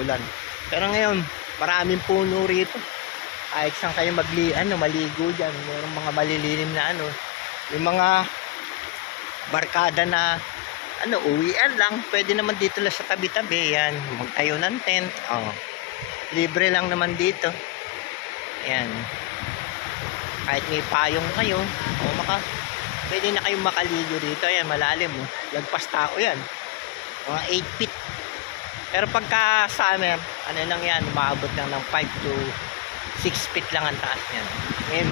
ulan. Pero ngayon, maraming puno rito. Kahit saan kayo maligo dyan. Mayroong mga malililim na yung mga barkada na uwian lang. Pwede naman dito lang sa tabi-tabi. Yan, magtayo ng tent. Libre lang naman dito. Yan. Kahit may payong kayo, pwede na kayong makaligo dito. Ayan, malalim. Lagpas tao yan. Mga 8 feet. Pero pagka summer, lang yan, umaabot lang ng 5 to 6 feet lang ang taas yan. Ngayon,